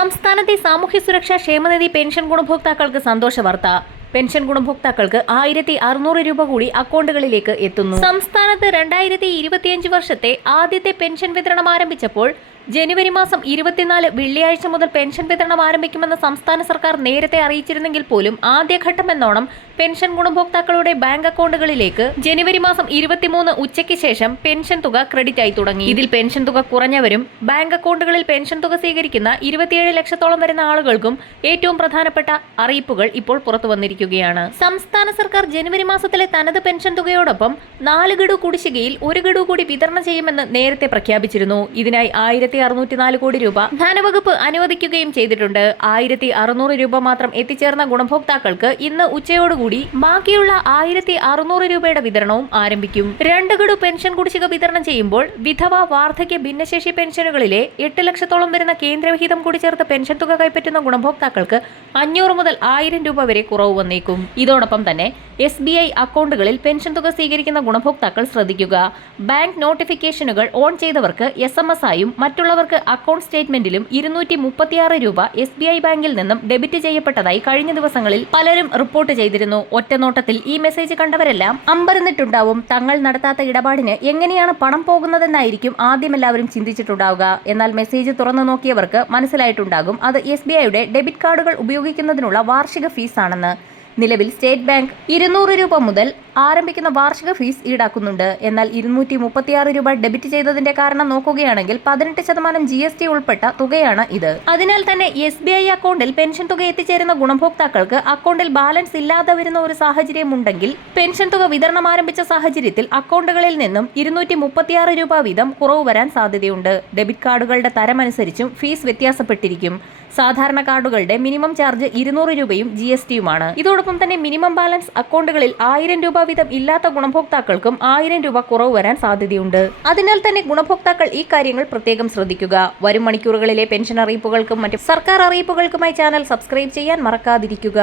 സംസ്ഥാനത്തെ സാമൂഹ്യ സുരക്ഷാ ക്ഷേമനിധി പെൻഷൻ ഗുണഭോക്താക്കൾക്ക് സന്തോഷ വാർത്ത. പെൻഷൻ ഗുണഭോക്താക്കൾക്ക് 1600 രൂപ കൂടി അക്കൗണ്ടുകളിലേക്ക് എത്തുന്നു. സംസ്ഥാനത്ത് 2025 വർഷത്തെ ആദ്യത്തെ പെൻഷൻ വിതരണം ആരംഭിച്ചപ്പോൾ ജനുവരി മാസം 24 വെള്ളിയാഴ്ച മുതൽ പെൻഷൻ വിതരണം ആരംഭിക്കുമെന്ന് സംസ്ഥാന സർക്കാർ നേരത്തെ അറിയിച്ചിരുന്നെങ്കിൽ പോലും ആദ്യഘട്ടമെന്നോണം പെൻഷൻ ഗുണഭോക്താക്കളുടെ ബാങ്ക് അക്കൗണ്ടുകളിലേക്ക് ജനുവരി മാസം 23 ഉച്ചയ്ക്ക് ശേഷം പെൻഷൻ തുക ക്രെഡിറ്റ് ആയി തുടങ്ങി. ഇതിൽ പെൻഷൻ തുക കുറഞ്ഞവരും ബാങ്ക് അക്കൗണ്ടുകളിൽ പെൻഷൻ തുക സ്വീകരിക്കുന്ന 27 ലക്ഷത്തോളം വരുന്ന ആളുകൾക്കും ഏറ്റവും പ്രധാനപ്പെട്ട അറിയിപ്പുകൾ ഇപ്പോൾ പുറത്തു വന്നിരിക്കുകയാണ്. സംസ്ഥാന സർക്കാർ ജനുവരി മാസത്തിലെ തനത് പെൻഷൻ തുകയോടൊപ്പം 4 ഗഡു കുടിശ്ശികയിൽ 1 ഗഡു കൂടി വിതരണം ചെയ്യുമെന്ന് നേരത്തെ പ്രഖ്യാപിച്ചിരുന്നു. ഇതിനായി 1604 കോടി രൂപ ധനവകുപ്പ് അനുവദിക്കുകയും ചെയ്തിട്ടുണ്ട്. 1600 രൂപ മാത്രം എത്തിച്ചേർന്ന ഗുണഭോക്താക്കൾക്ക് ഇന്ന് ഉച്ചയോടുകൂടി ബാക്കിയുള്ള 1600 രൂപയുടെ വിതരണവും ആരംഭിക്കും. 2 ഗഡു പെൻഷൻ കുടിശ്ശിക വിതരണം ചെയ്യുമ്പോൾ വിധവ, വാർദ്ധക്യ, ഭിന്നശേഷി പെൻഷനുകളിലെ 8 ലക്ഷത്തോളം വരുന്ന കേന്ദ്രവിഹിതം കൂടി ചേർത്ത് പെൻഷൻ തുക കൈപ്പറ്റുന്ന ഗുണഭോക്താക്കൾക്ക് 500 മുതൽ 1000 രൂപ വരെ കുറവ് വന്നേക്കും. ഇതോടൊപ്പം തന്നെ SBI അക്കൗണ്ടുകളിൽ പെൻഷൻ തുക സ്വീകരിക്കുന്ന ഗുണഭോക്താക്കൾ ശ്രദ്ധിക്കുക. ബാങ്ക് നോട്ടിഫിക്കേഷനുകൾ ഓൺ ചെയ്തവർക്ക് SMS ആയും മറ്റുള്ളവർക്ക് അക്കൗണ്ട് സ്റ്റേറ്റ്മെന്റിലും 236 രൂപ SBI ബാങ്കിൽ നിന്നും ഡെബിറ്റ് ചെയ്യപ്പെട്ടതായി കഴിഞ്ഞ ദിവസങ്ങളിൽ പലരും റിപ്പോർട്ട് ചെയ്തിരുന്നു. ഒറ്റനോട്ടത്തിൽ ഈ മെസ്സേജ് കണ്ടവരെല്ലാം അമ്പരന്നിട്ടുണ്ടാവും. തങ്ങൾ നടത്താത്ത ഇടപാടിന് എങ്ങനെയാണ് പണം പോകുന്നതെന്നായിരിക്കും ആദ്യം എല്ലാവരും ചിന്തിച്ചിട്ടുണ്ടാവുക. എന്നാൽ മെസ്സേജ് തുറന്നു നോക്കിയവർക്ക് മനസ്സിലായിട്ടുണ്ടാകും അത് SBIയുടെ ഡെബിറ്റ് കാർഡുകൾ ഉപയോഗിക്കുന്നതിനുള്ള വാർഷിക ഫീസ് ആണെന്ന്. നിലവിൽ സ്റ്റേറ്റ് ബാങ്ക് 200 രൂപ മുതൽ ആരംഭിക്കുന്ന വാർഷിക ഫീസ് ഈടാക്കുന്നുണ്ട്. എന്നാൽ 236 രൂപ ഡെബിറ്റ് ചെയ്തതിന്റെ കാരണം നോക്കുകയാണെങ്കിൽ 18% GST ഉൾപ്പെട്ട തുകയാണ് ഇത്. അതിനാൽ തന്നെ SBI അക്കൗണ്ടിൽ പെൻഷൻ തുക എത്തിച്ചേരുന്ന ഗുണഭോക്താക്കൾക്ക് അക്കൗണ്ടിൽ ബാലൻസ് ഇല്ലാതെ വരുന്ന ഒരു സാഹചര്യം ഉണ്ടെങ്കിൽ പെൻഷൻ തുക വിതരണം ആരംഭിച്ച സാഹചര്യത്തിൽ അക്കൗണ്ടുകളിൽ നിന്നും 236 രൂപ വീതം കുറവ് വരാൻ സാധ്യതയുണ്ട്. ഡെബിറ്റ് കാർഡുകളുടെ തരമനുസരിച്ചും ഫീസ് വ്യത്യാസപ്പെട്ടിരിക്കും. സാധാരണ കാർഡുകളുടെ മിനിമം ചാർജ് 200 രൂപയും GSTയുമാണ്. ഇതോടൊപ്പം തന്നെ മിനിമം ബാലൻസ് അക്കൗണ്ടുകളിൽ 1000 രൂപ വീതം ഇല്ലാത്ത ഗുണഭോക്താക്കൾക്കും 1000 രൂപ കുറവ് വരാൻ സാധ്യതയുണ്ട്. അതിനാൽ തന്നെ ഗുണഭോക്താക്കൾ ഈ കാര്യങ്ങൾ പ്രത്യേകം ശ്രദ്ധിക്കുക. വരും മണിക്കൂറുകളിലെ പെൻഷൻ അറിയിപ്പുകൾക്കും മറ്റ് സർക്കാർ അറിയിപ്പുകൾക്കുമായി ചാനൽ സബ്സ്ക്രൈബ് ചെയ്യാൻ മറക്കാതിരിക്കുക.